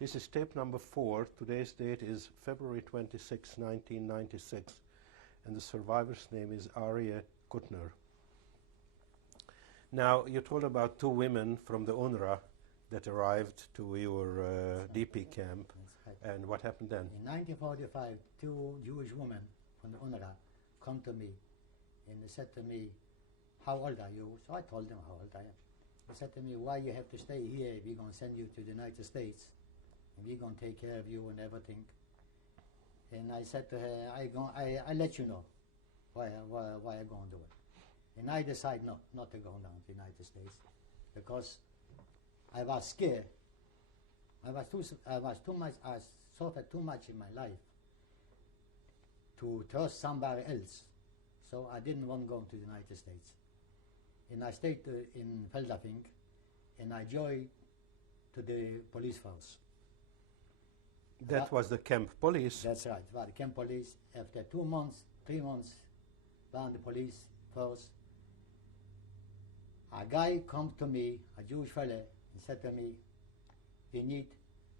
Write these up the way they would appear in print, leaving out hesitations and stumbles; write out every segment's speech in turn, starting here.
This is tape number 4. Today's date is February 26, 1996, and the survivor's name is Aryeh Kuttner. Now, you told about 2 women from the UNRWA that arrived to your DP camp, and what happened then? In 1945, 2 Jewish women from the UNRWA come to me, and they said to me, "How old are you?" So I told them how old I am. They said to me, "Why you have to stay here? We're going to send you to the United States, and we're going to take care of you and everything." And I said to her, I let you know why I'm going to do it. And I decided not to go down to the United States, because I was scared. I suffered too much in my life to trust somebody else. So I didn't want to go to the United States. And I stayed in Feldafing, and I joined to the police force. That was the camp police? That's right, well, the camp police. After 2 months, 3 months, around the police force, a guy come to me, a Jewish fella, and said to me, "We need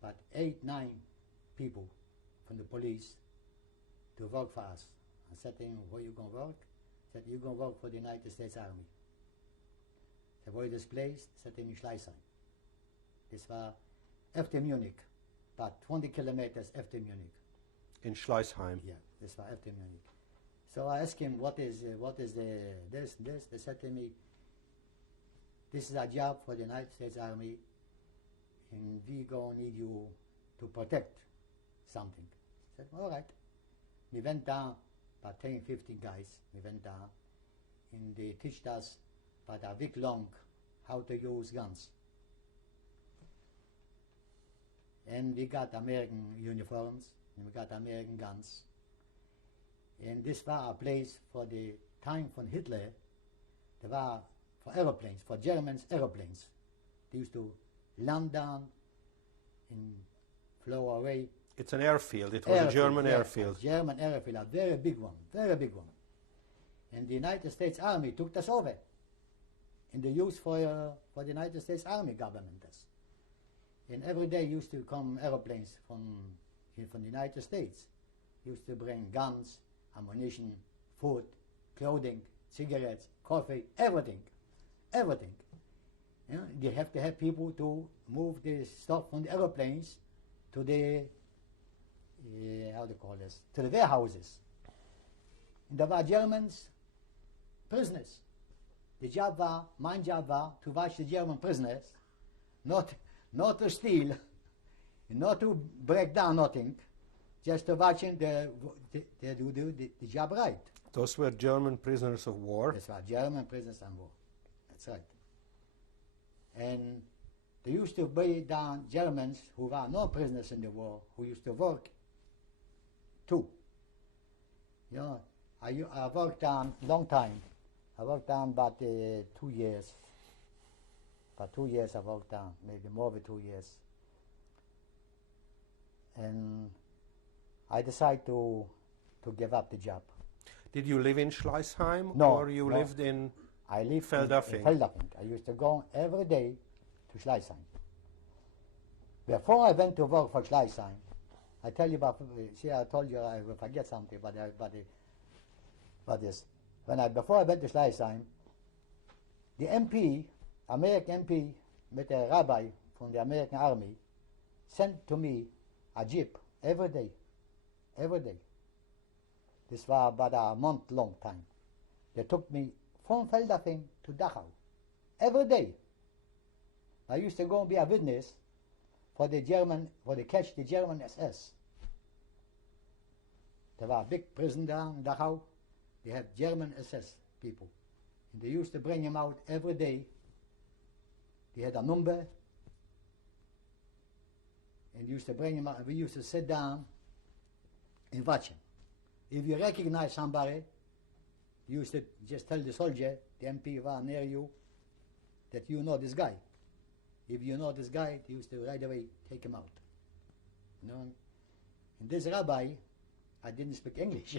about 8, 9 people from the police to work for us." I said to him, "Where you going to work?" He said, "You're going to work for the United States Army." I said, "Where is this place?" He said, "In Schleißheim." This was after Munich, about 20 kilometers after Munich. In Schleißheim? Yeah, this was after Munich. So I asked him, what is this? They said to me, "This is a job for the United States Army, and we going to need you to protect something." I said, "All right." We went down, about 10, 15 guys, we went down, and they teached us about a week long how to use guns. And we got American uniforms, and we got American guns. And this was a place for the time from Hitler. There were for aeroplanes, for Germans aeroplanes. They used to land down and flow away. It's an airfield. It was a German airfield. A German airfield, a very big one, very big one. And the United States Army took us over. And they used for the United States Army government. And every day used to come airplanes from the United States. Used to bring guns, ammunition, food, clothing, cigarettes, coffee, everything. Everything. You know, they have to have people to move the stuff from the airplanes to the, how do you call this, to the warehouses. And there were Germans, prisoners. My job was to watch the German prisoners, not to steal, not to break down nothing, just to watch them do the job right. Those were German prisoners of war? That's right, German prisoners of war. That's right. And they used to bring down Germans who were no prisoners in the war, who used to work too. You know, I worked down long time. I worked down about 2 years. About 2 years I worked down, maybe more than 2 years. And I decided to give up the job. Did you live in Schleißheim? No. Or you lived in I lived Feldafing? In Feldafing. I used to go every day to Schleißheim. Before I went to work for Schleißheim, I tell you about, see, I told you I will forget something about this. Before I went to Schleißheim, the MP, American MP, with a rabbi from the American Army, sent to me a jeep every day. This was about a month long time. They took me from Feldafing to Dachau every day. I used to go and be a witness for the catch the German SS. There was a big prison down in Dachau. They had German SS people. And they used to bring him out every day. They had a number. And used to bring him out, and we used to sit down and watch him. If you recognize somebody, you used to just tell the soldier, the MP was near you, that you know this guy. If you know this guy, you used to right away take him out. You know? And this rabbi, I didn't speak English.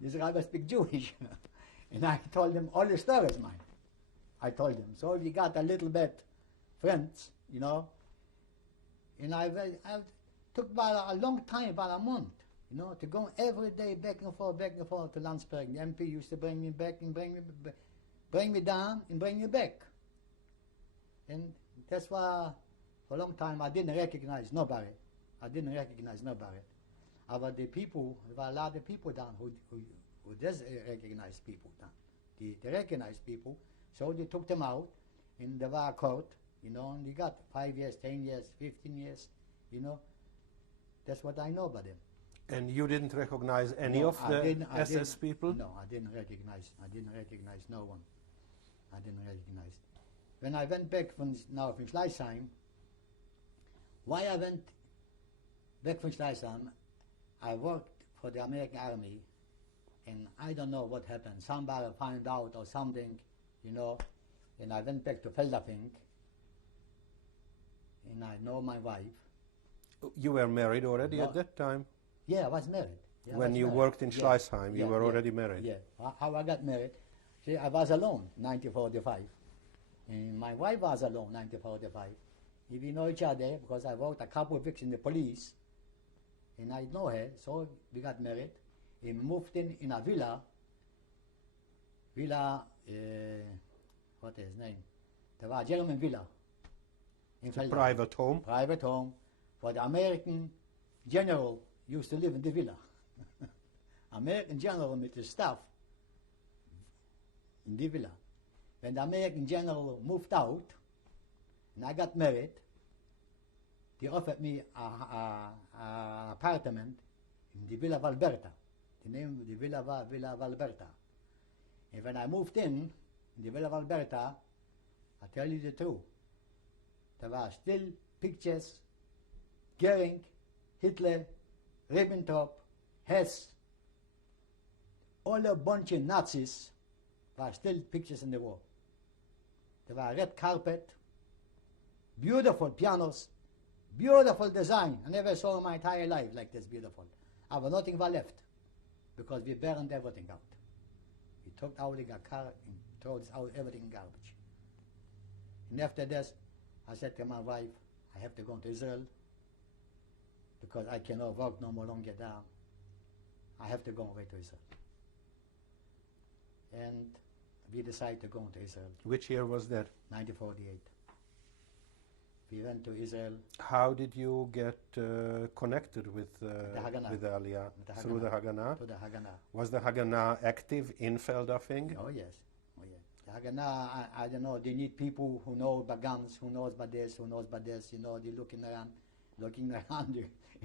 This rabbi speak Jewish. And I told him all the stories, mine. I told him. So we got a little bit friends, you know. And I took about a long time, about a month, you know, to go every day back and forth to Landsberg. The MP used to bring me back and bring me down and bring me back. And that's why for a long time I didn't recognize nobody. But the people, there were a lot of people down who does recognize people down. They recognize people, so they took them out in the war court, you know, and they got 5 years, 10 years, 15 years, you know. That's what I know about them. And you didn't recognize any No, of I the didn't- I SS people? No, I didn't recognize no one. I didn't recognize. When I went back from Schleißheim, why I went back from Schleißheim, I worked for the American Army, and I don't know what happened. Somebody found out or something, you know, and I went back to Feldafing, and I know my wife. You were married already No. at that time? Yeah, I was married. Yeah, I When was you married. worked in Yeah, Schleißheim, you yeah, were yeah, already married? Yeah, how I got married. See, I was alone, 1945. And my wife was alone, 1945. We know each other because I worked a couple of weeks in the police. And I know her, so we got married. We moved in a villa. What is his name? There was a German villa. In It's a Feldau. private home? Private home. For the American general used to live in the villa. American general with his staff in the villa. When the American general moved out, and I got married, they offered me an apartment in the Villa Valberta. The name of the villa was Villa Valberta. And when I moved in the Villa Valberta, I tell you the truth, there were still pictures, Goering, Hitler, Ribbentrop, Hess, all a bunch of Nazis, were still pictures in the wall. There were red carpet, beautiful pianos, beautiful design. I never saw in my entire life like this beautiful. But nothing was left because we burned everything out. We took out the car and threw out everything in garbage. And after this, I said to my wife, I have to go to Israel because I cannot work no more longer there. I have to go away to Israel. And we decided to go to Israel, Which year was that? 1948. We went to Israel. How did you get connected with Haganah. with the Aliyah? With the Through the Haganah? To the Haganah. Was the Haganah active in Feldafing? Oh yes, oh yeah. The Haganah, I don't know. They need people who know about guns, who knows about this, who knows about this. You know, they looking around,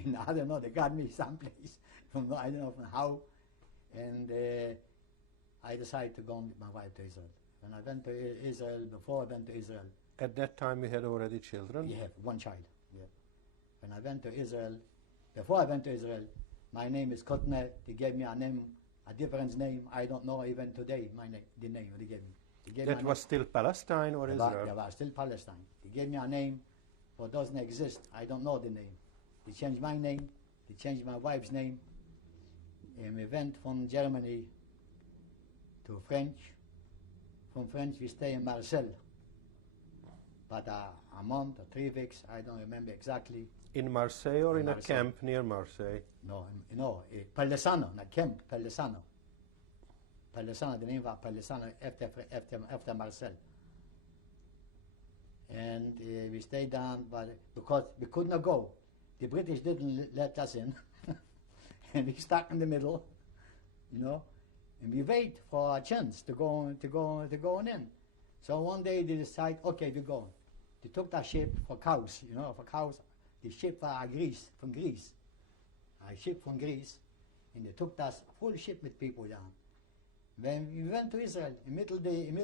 and I don't know. They got me someplace from I don't know from how, and I decided to go with my wife to Israel. When I went to Israel, before I went to Israel, At that time, you had already children? we have one child. Yeah. When I went to Israel, before I went to Israel, my name is Kotner. They gave me a name, a different name. I don't know even today the name they gave me. They gave me That a was still Palestine or name. Israel? There was still Palestine. They gave me a name, but doesn't exist. I don't know the name. They changed my name. They changed my wife's name. And we went from Germany to French. From French, we stay in Marseille. But a month or 3 weeks, I don't remember exactly. In Marseille or In in a Marseille. camp near Marseille? No, Pellesano, not camp, Pellesano. Pellesano, the name was Pellesano after Marseille. And we stayed down, but because we could not go. The British didn't let us in. And we stuck in the middle, you know, and we wait for a chance to go in. So one day they decide, okay, we're going. They took that ship for cows, you know, for cows. The ship was from Greece. A ship from Greece, and they took that full ship with people down. When we went to Israel, in middle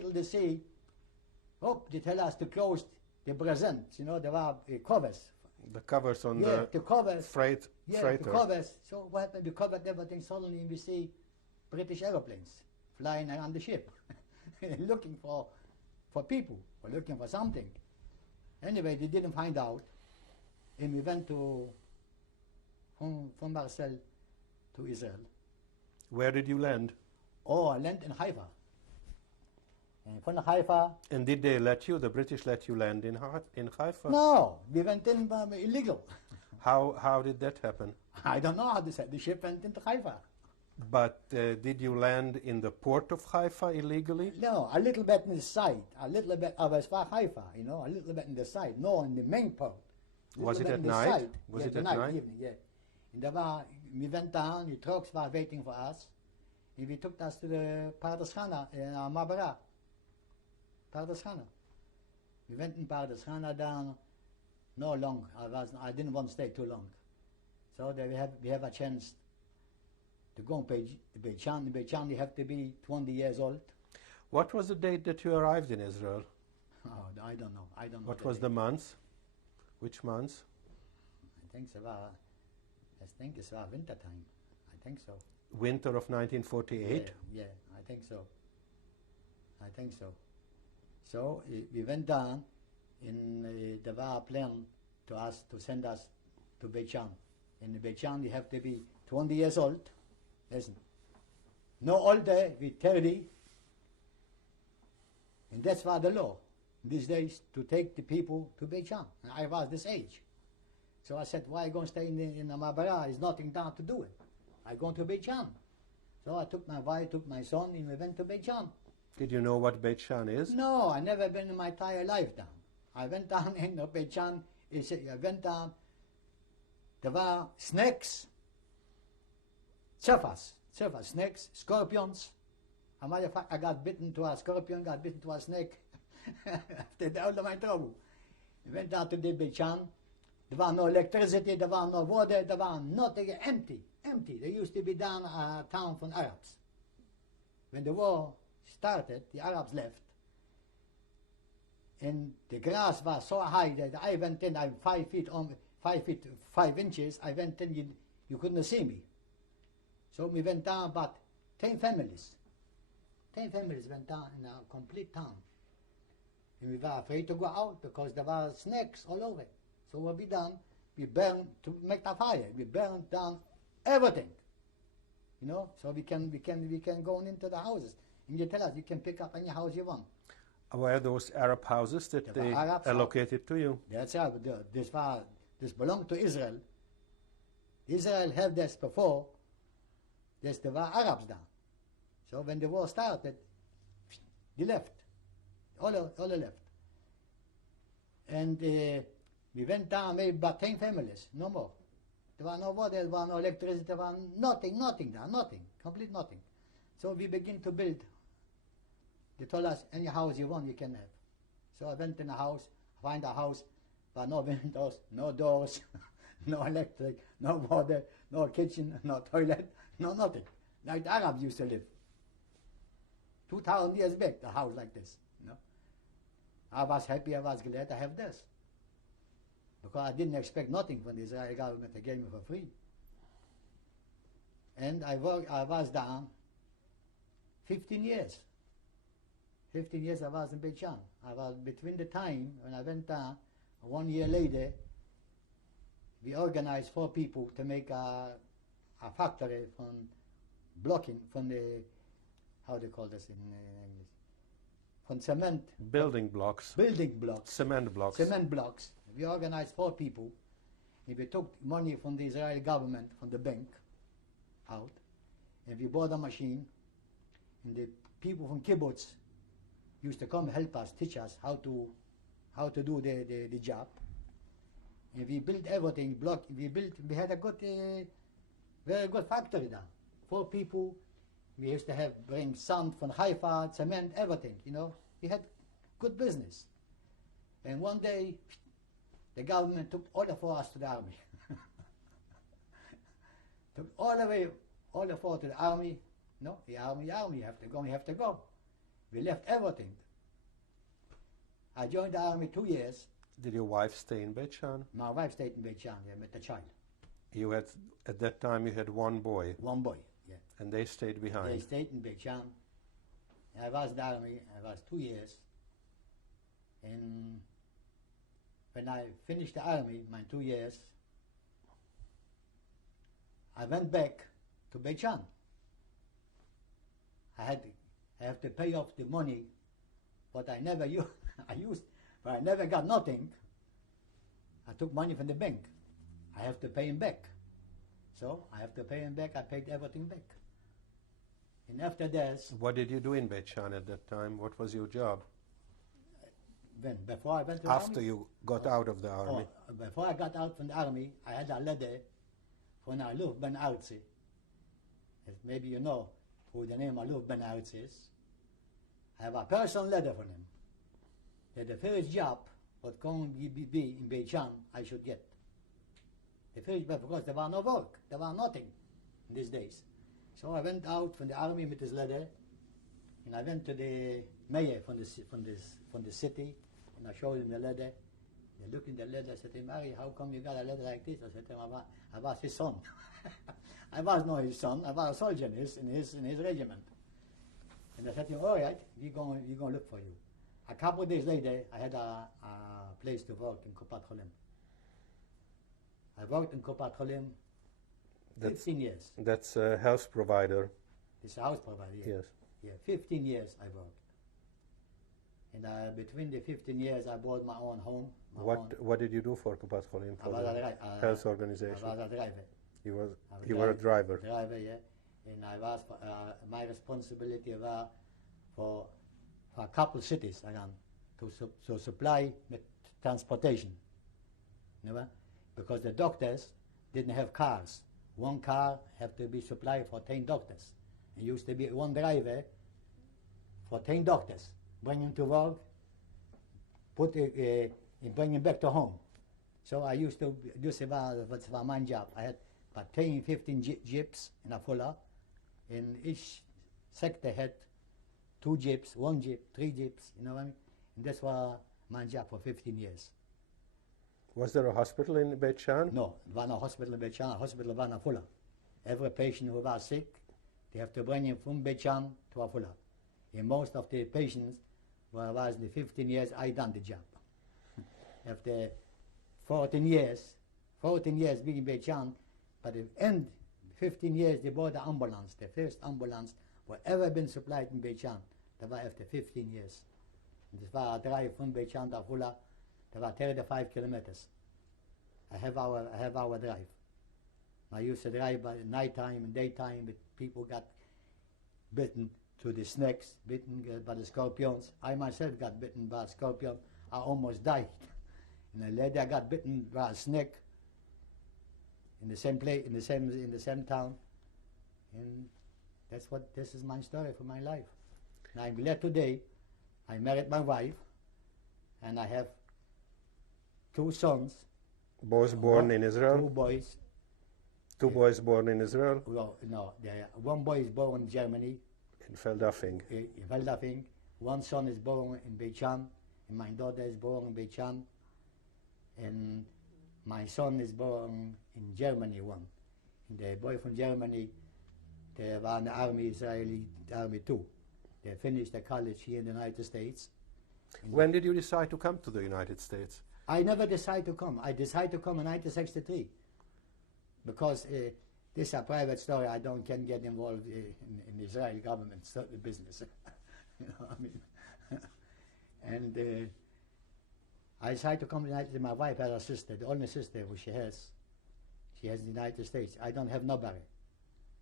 of the sea, they tell us to close the presents, you know, there were covers. The covers on The covers. freighter. The covers. So what happened? We covered everything. Suddenly we see British aeroplanes flying around the ship, looking for people, or looking for something. Anyway, they didn't find out, and we went from Marseille to Israel. Where did you land? Oh, I landed in Haifa. And from Haifa, And did they let you, the British let you land in Haifa? no, we went in illegal. How did that happen? I don't know how to say. The ship went into Haifa. But did you land in the port of Haifa illegally? No, a little bit in the side. A little bit as far Haifa, you know, a little bit in the side. No, in the main port. Was it Little bit at in the night? side. Was Yeah, it the at night? Evening, yeah. And we went down, the trucks were waiting for us. And we took us to the Pardes Chana in Mabara. Pardes Chana. We went in Pardes Chana down, no long. I didn't want to stay too long. So there we have a chance to go and Beit Shan. In Beit Shan you have to be 20 years old. What was the date that you arrived in Israel? Oh, I don't know. I don't know. What was the month? Which month? I think it's winter time. I think so. Winter of 1948? Yeah, I think so. So we went down in there was a plan to send us to Beit Shan. In Beit Shan you have to be 20 years old. Listen. No older with 30. And that's what the law these days, to take the people to Beit Shan. And I was this age. So I said, why going to stay in the Mabara? There's nothing down to do it. I go to Beit Shan. So I took my wife, took my son, and we went to Beit Shan. Did you know what Beit Shan is? No, I never been in my entire life down. I went down in Beit Shan. I went down. There were snakes, snakes, scorpions. As a matter of fact, I got bitten to a scorpion, got bitten to a snake. After all of my trouble. We went down to the Beit Shan. There was no electricity, there was no water, there was nothing, empty. There used to be down a town from Arabs. When the war started, the Arabs left. And the grass was so high that I went in, I'm 5 feet, 5 inches, I went in, you couldn't see me. So we went down about 10 families. 10 families went down in a complete town. And we were afraid to go out because there were snakes all over. So what we done, we burned to make a fire. We burned down everything. You know, so we can go into the houses. And you tell us you can pick up any house you want. Were those Arab houses that They were they Arab allocated to you? That's right. This belonged to Israel. Israel had this before. There were Arabs down. So when the war started, they left. All left. And we went down maybe about 10 families, no more. There was no water, there was no electricity, there was nothing there, nothing, complete nothing. So we began to build. They told us, any house you want, you can have. So I went in a house, find a house, but no windows, no doors, no electric, no water, no kitchen, no toilet, no nothing. Like the Arabs used to live. 2,000 years back, a house like this. You know? I was happy, I was glad to have this. Because I didn't expect nothing from the Israeli government. They gave me for free. And I was down 15 years. 15 years I was in Beit Shan. I was between the time when I went down, 1 year later, we organized 4 people to make a factory from blocking, from the, how do you call this in English? From cement. Building blocks. Building blocks. Cement blocks. Cement blocks. We organized 4 people. And we took money from the Israeli government, from the bank, out. And we bought a machine. And the people from kibbutz used to come help us, teach us how to do the job. And we built everything. We had a good, very good factory down. 4 people. We used to bring sand from Haifa, cement, everything, you know. We had good business. And one day, the government took order for us to the army. Took order for to the army. No, the army, you have to go. We left everything. I joined the army 2 years. Did your wife stay in Beit Shan? My wife stayed in Beit Shan, with the child. You had, at that time, you had 1 boy. 1 boy, yeah. And they stayed behind. They stayed in Beit Shan. I was in the army, I was 2 years. And when I finished the army, my 2 years, I went back to Beit Shan. I have to pay off the money but I never used, but I never got nothing. I took money from the bank. I have to pay him back. So I have to pay him back. I paid everything back. And after this, What did you do in Beit Shan at that time? What was your job? before I went to the After army, you got out of the army? before I got out from the army, I had a letter from Aluf Ben Arzi. Maybe you know who the name Aluf Ben Arzi is. I have a personal letter from him that the first job was going to be in Beit Shan I should get. The first job, because there was no work, there was nothing in these days. So I went out from the army with this letter, and I went to the mayor from the city, and I showed him the letter. They looked in the letter. I said to him, Ari, how come you got a letter like this? I said to him, I was his son. I was not his son. I was a soldier in his regiment. And I said to him, all right, we're going to look for you. A couple of days later, I had a place to work in Kupat Cholim. I worked in Kupat Cholim 15 years. That's a health provider. It's a house provider, yeah. Yes. Yeah, 15 years I worked. And between the 15 years, I bought my own home. What did you do for Kupat Cholim? I was a Health organization. I was a driver. You were a driver. Driver, yeah. And I was my responsibility was for a couple cities around to supply transportation. You know, because the doctors didn't have cars. One car had to be supplied for 10 doctors. It used to be one driver for 10 doctors. Bring him to work, and bring him back to home. So I used to, this was my job. I had about 10, 15 jeeps in a fuller. And each sector had 2 jeeps, 1 jeep, 3 jeeps, you know what I mean? And that's was my job for 15 years. Was there a hospital in Beit Shan? No, there was no hospital in Beit Shan. Hospital was a fuller. Every patient who was sick, they have to bring him from Beit Shan to a fuller. And most of the patients was the 15 years I done the job. After 14 years being in Beit Shan, but at the end, 15 years they bought the ambulance, the first ambulance was ever been supplied in Beit Shan. That was after 15 years. And this was a drive from Beit Shan to Afula. That was 35 kilometers. I have our drive. I used to drive by night time and daytime, but people got bitten to the snakes, bitten by the scorpions. I myself got bitten by a scorpion. I almost died. And a lady I got bitten by a snake in the same place, in the same town. And this is my story for my life. And I'm glad today I married my wife, and I have 2 sons. Boys born in Israel? 2 boys. 2 boys born in Israel? Well, no, one boy is born in Germany. In Feldafing. In Feldafing. One son is born in Beit Shan, and my daughter is born in Beit Shan. And my son is born in Germany, one. And the boy from Germany, they were in the army, Israeli army too. They finished the college here in the United States. When did you decide to come to the United States? I never decided to come. I decided to come in 1963 because this is a private story. I can get involved in the Israeli government business. You know what I mean? And I decided to come to the United States. My wife has a sister, the only sister who she has in the United States. I don't have nobody.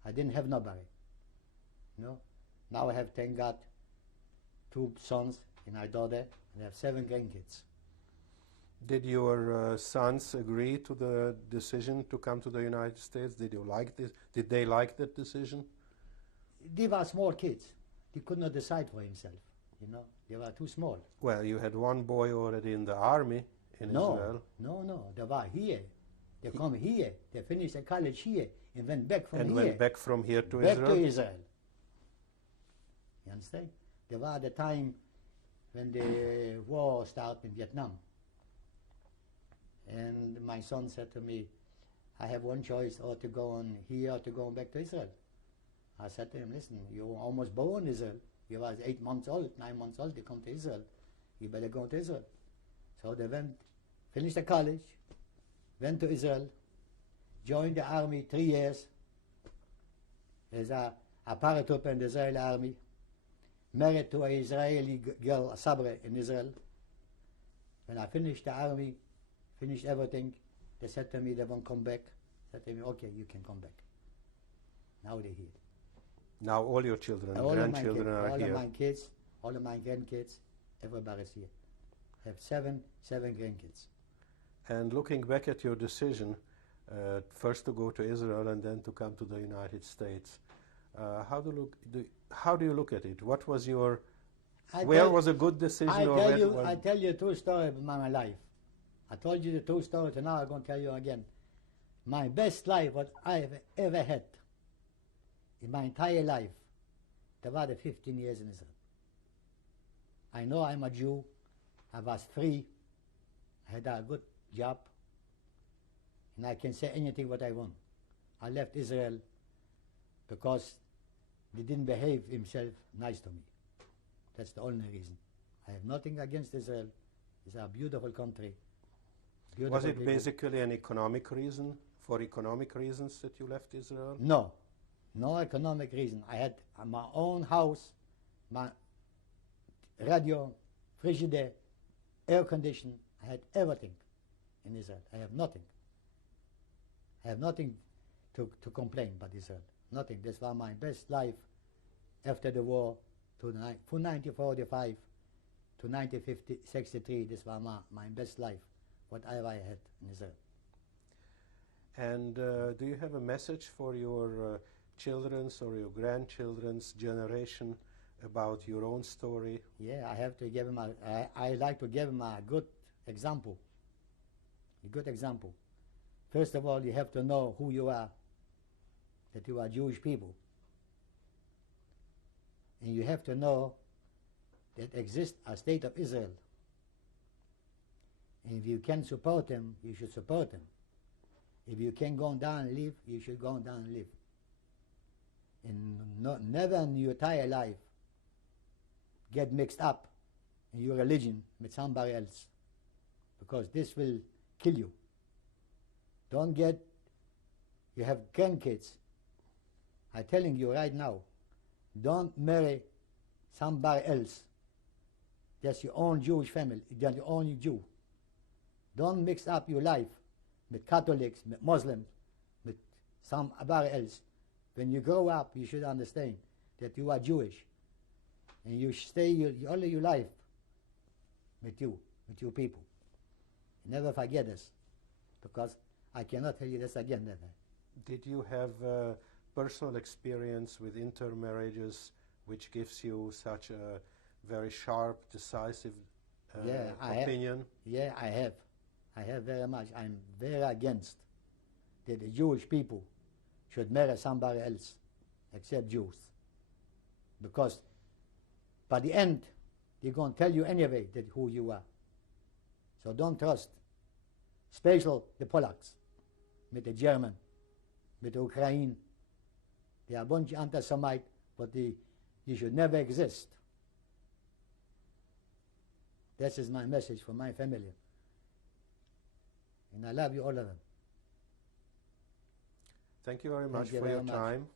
I didn't have nobody. You know? Now I have, thank God, 2 sons and a daughter, and I have 7 grandkids. Did your sons agree to the decision to come to the United States? Did you like this? Did they like that decision? They were small kids. They could not decide for himself. You know, they were too small. Well, you had one boy already in the army in Israel. No, they were here. They come here. They finished the college here and went back from here. And went back from here to back Israel? to Israel. You understand? There was the time when the war started in Vietnam. And my son said to me, I have one choice, or to go on here or to go back to Israel. I said to him, listen, you were almost born in Israel. You was 8 months old, 9 months old, they come to Israel. You better go to Israel. So they went, finished the college, went to Israel, joined the army 3 years. There's a paratrooper in the Israeli army. married to an Israeli girl, a Sabre, in Israel. When I finished the army, finished everything, they said to me they won't come back. Said to me, okay, you can come back. Now they're here. Now all your children and All of my grandchildren kids, are all here. of my kids, all of my grandkids, everybody's here. I have seven grandkids. And looking back at your decision, first to go to Israel and then to come to the United States, how do you look at it? What was your where was a good decision? I tell you a true story about my life. I told you the true story, so now I'm going to tell you again. My best life, what I have ever had in my entire life, about the 15 years in Israel. I know I'm a Jew. I was free. I had a good job. And I can say anything what I want. I left Israel because they didn't behave himself nice to me. That's the only reason. I have nothing against Israel. It's a beautiful country. Beautiful was it people. basically an economic reason, for economic reasons that you left Israel? No economic reason. I had my own house, my radio, frigidaire, air conditioning. I had everything in Israel. I have nothing. I have nothing to complain about Israel. Nothing. This was my best life after the war from 1945 to 1963. This was my best life, whatever I had in Israel. And do you have a message for your children's or your grandchildren's generation about your own story? Yeah, I have to give them I like to give them a good example. A good example. First of all, you have to know who you are, that you are Jewish people. And you have to know that exists a state of Israel. And if you can support them, you should support them. If you can go down and live, you should go down and live. And never in your entire life get mixed up in your religion with somebody else, because this will kill you. Don't get, you have grandkids. I'm telling you right now, don't marry somebody else. That's your own Jewish family, that's your own Jew. Don't mix up your life with Catholics, with Muslims, with somebody else. When you grow up, you should understand that you are Jewish, and you stay only your life with your people. Never forget this, because I cannot tell you this again never. Did you have personal experience with intermarriages, which gives you such a very sharp, decisive opinion? I have. I have very much. I'm very against that the Jewish people should marry somebody else except Jews. Because by the end, they're going to tell you anyway that who you are. So don't trust. Especially the Polacks, with the German, with the Ukraine. They are a bunch of anti-Semite, but they should never exist. This is my message for my family. And I love you, all of them. Thank you very much for your time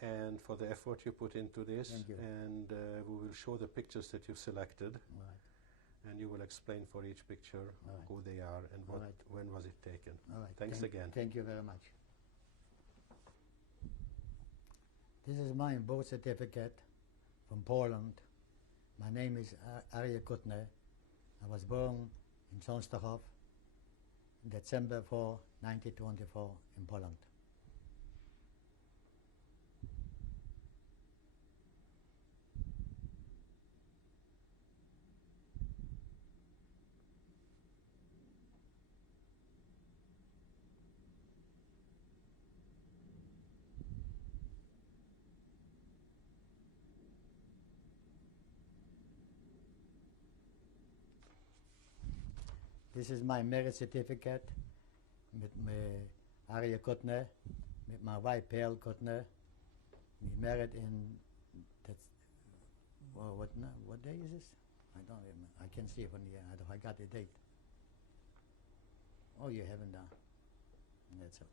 and for the effort you put into this. Thank you. And we will show the pictures that you selected. Right. And you will explain for each picture who they are and when was it taken. All right. Thanks again. Thank you very much. This is my birth certificate from Poland. My name is Aryeh Kutner. I was born in Częstochow, December 4, 1924, in Poland. This is my marriage certificate with Aryeh Kutner, with my wife Pearl Kutner. We married in, what day is this? I don't remember. I can't see it from here. I got the date. Oh, you haven't done. That's all.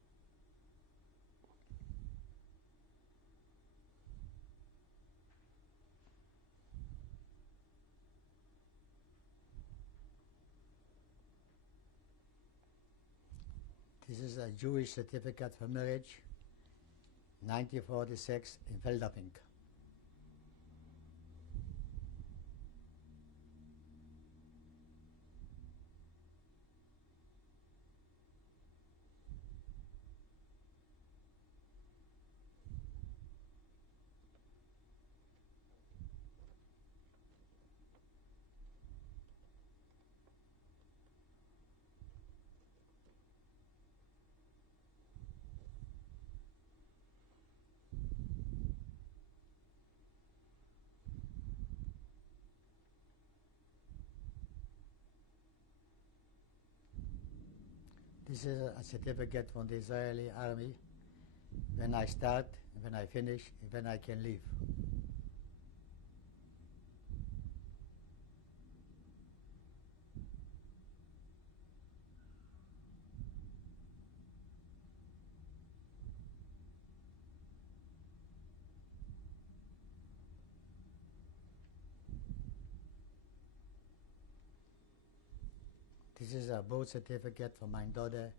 This is a Jewish certificate for marriage, 1946 in Feldafing. This is a certificate from the Israeli army when I start, when I finish, when I can leave. This is a birth certificate for my daughter,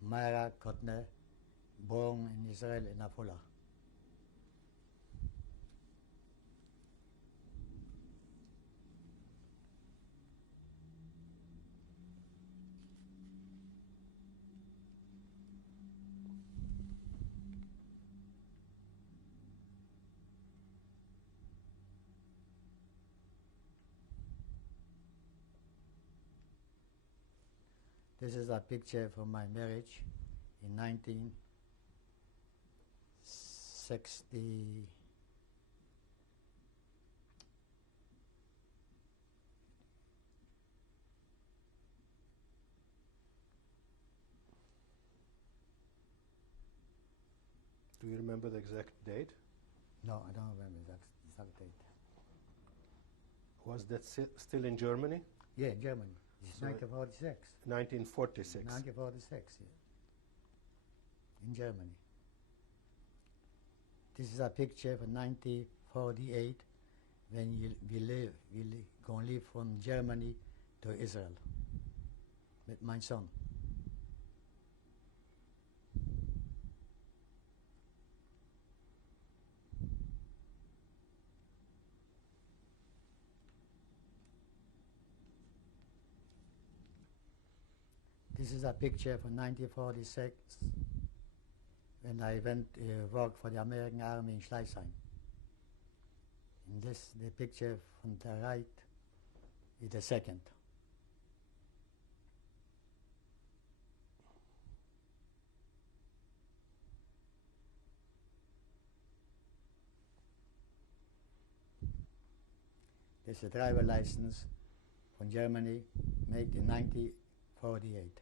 Myra Kotner, born in Israel in Afula. This is a picture from my marriage in 1960. Do you remember the exact date? No, I don't remember the exact date. Was that still in Germany? Yeah, in Germany. It's So 1946. 1946. 1946, yeah. In Germany. This is a picture from 1948 when we gonna leave from Germany to Israel with my son. This is a picture from 1946 when I went to work for the American Army in Schleißheim. And this, the picture from the right, is the second. This is a driver license from Germany, made in 1948.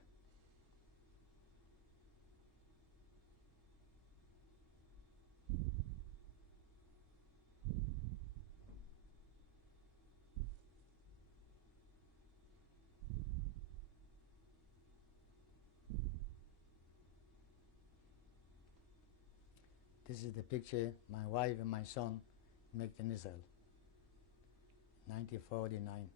This is the picture my wife and my son made in Israel, 1949.